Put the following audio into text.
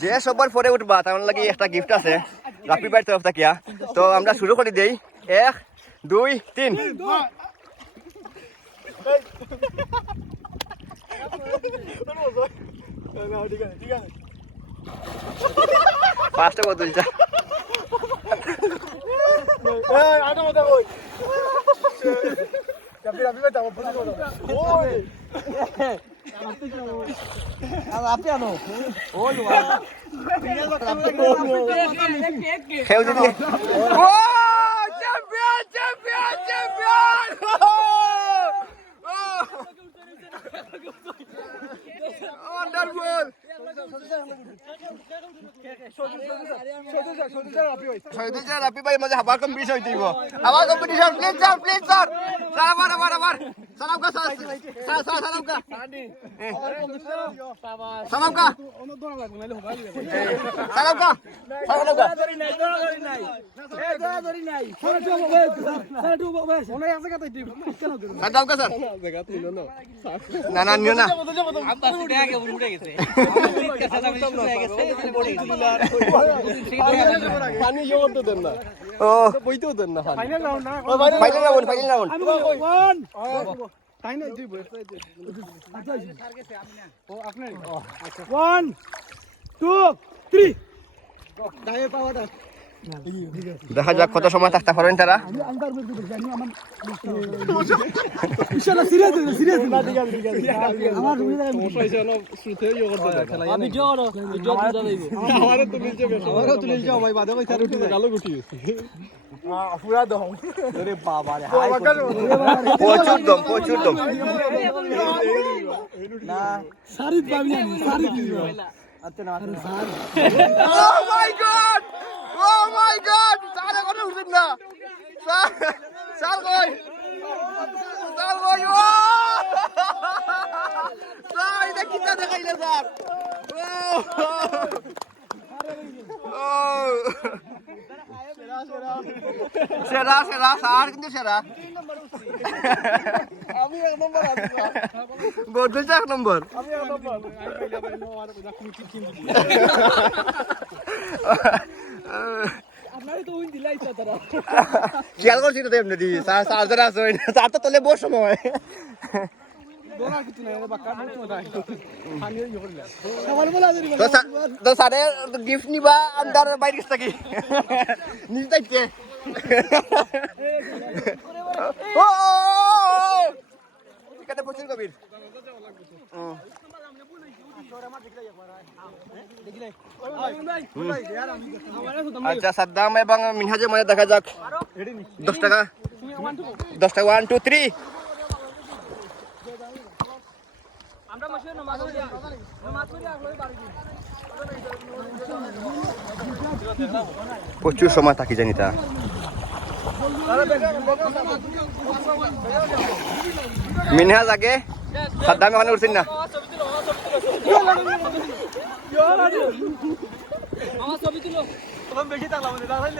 যে সবার পরে উঠবা তার লাগে একটা গিফট আছে রাফি ভাইয়ের তরফ থেকে। তো আমরা শুরু করে দেই 1 2 3 ফার্স্ট কত তুলছা রাফি ভাই মজা আবার কম্পিটিশন হইতে দিব আবার কম্পিটিশন প্লিজ স্যার আবার সালাম কা সালাম কা না নিও না পানি জমা তো দেন না ও বইতেও দেন না ফাইনাল রাউন্ড দেখা যাক কত সময় থাকতে পারেন তারা। প্রচুর দম Oh my God! Sal ko na ulit na. Sal ko. Sal, nakita na kayo sir. Sera sar কিন্তু সেরা আমি এক নম্বর আছি বদল এক নম্বর আমি এক নম্বর আপনারে তো উইন দিলাই তারা খেয়াল করছিস তো এমনি দি চার্জার আছে চার তো তলে বস সময় দোনা কিছু নাই রে বাক্কা মুখ না পানি ইয়ে করলা সবার বলা দেরি তো সারে গিফট নিবা আন্দার বাইরে গেছ কি নিজ দাইতে ও কেটে পছন্দ কবির আচ্ছা সাদ্দাম এবং মিনহাজের মধ্যে দেখা যাক 10 টাকা 1 2 3 প্রচুর সময় থাকি জানি তা মিনহাজ আগে সাদ্দাম ওখানে উঠছেন না আমার ছবি তুলো বেশি থাকলাম